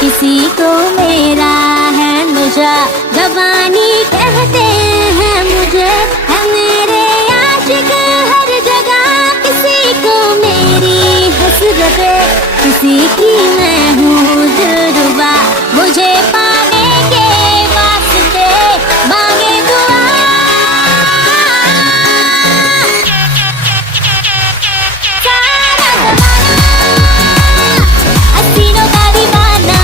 किसी को मेरा है नशा। जवानी कहते हैं मुझे, है मेरे आशिक हर जगह। किसी को मेरी हसरत, किसी की मैं हूँ दिलरुबा। मुझे पाने के वास्ते मांगे दुआ। सारा ज़माना हसीनों का दीवाना,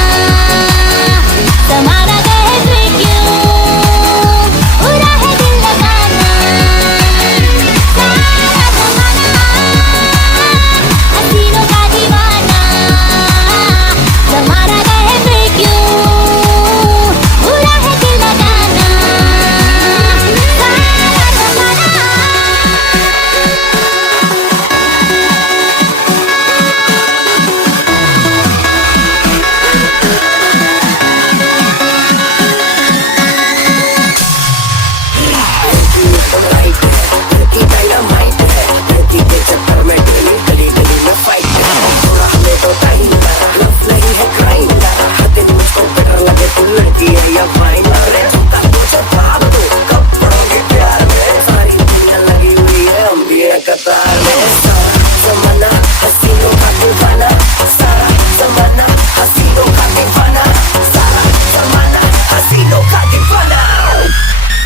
तुम्हारा कहते क्यों बुरा है दिल लगाना। सारा ज़माना हसीनों का दीवाना, तुम्हारा कहते क्यों बुरा है दिल लगाना।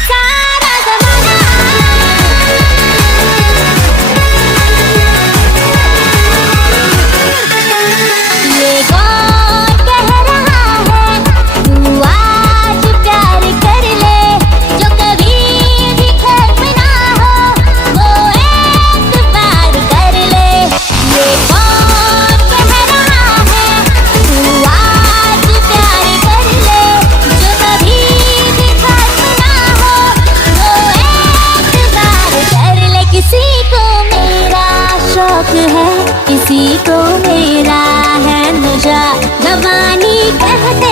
सारा ज़माना ये कौन कह रहा है तू आज प्यार कर ले। जो कभी भी खत्म ना हो वो एक बार कर ले। ये कौन कह रहा है तू आज प्यार कर ले। जो कभी भी खत्म ना हो वो एक बार कर ले। किसी को मेरा शौक है, किसी को मेरा है नशा। जवानी कहते